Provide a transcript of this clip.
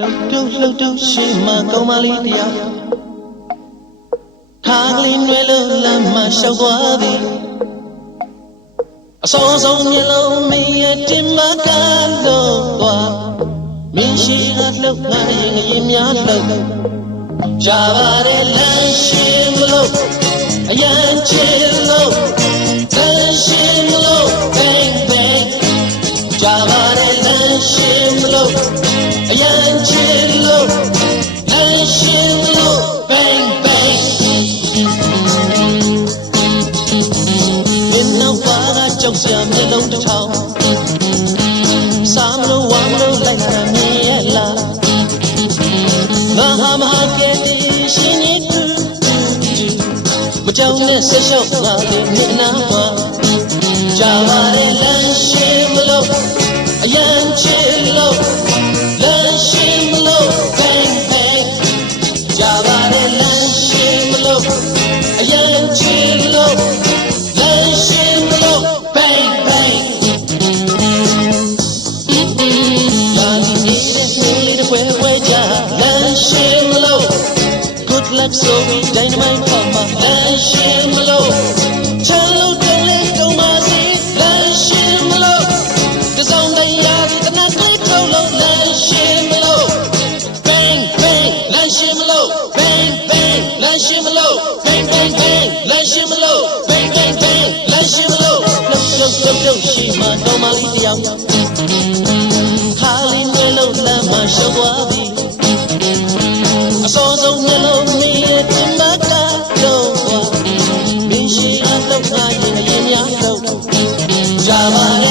လှုပ်တုံရှိမှကောင်းမလေးတရားခါကလေးနွယ်လုံးလမ်းမှာရှောက်သွားပြီအစောဆုံးမျက်လုံးမင်းရဲ့တင်မကလို့သွားမင်းရှိကလှုပ်ငါရင်ရင်များလှုပ်ကြပါရဲ့လမ်းရှိမလို့အရန်ချစ်လို့လမ်းရှိမလို့ bang bang ကြပါရဲ့လမ်းရှိမလို့အရန်ချစ်လို့လမ်းရှိမလို့ bang bang မင်းနောက်ပါကကြောက်စရာမျက်လုံးတစ်ထောင်စားမလို့ဝါမလို့လိုက်လာမြင်ရဲ့လားမဟာကဲတီရှင်ကြီးကူမကြောက်နဲ့ဆက်လျှောက်ပါလေမျက်နှာပါကြပါရဲ့လမ်းရှိမလို့အရန်ချစ်လို့လမ်းရှိမလို့ bang bang ကြပါရဲ့လမ်းရှိမလို့အရန်ချစ်လို့လမ်းရှိမလို့ bang bang လာနေတဲ့ဝဲကြလမ်းရှိမလို့ good luck so we dynamite papa လမ်းရှိမလို့ချမ်းလို့တယ်လေကုန်ပါစေလမ်းရှိမလို့တစောင်းတရားဒီတနတ်တွေထုတ်လို့လမ်းရှိမလို့ bang bang လမ်းရှိမလို့ bang bang လမ်းရှိမလို့ bang bang bang လမ်းရှိမလို့ bang bang bang လမ်းရှိမလို့လှုပ်ရှိမှတော့မလေးတယောက်ခါလေးမျက်လုံးလမ်းမှာရှောက်သွားပြီအစောဆုံးမျက်လုံးမင်းရဲ့တင်မကတော့မင်းရှိအပ်တော့ငါရင်အရင်များတော့ကြပါ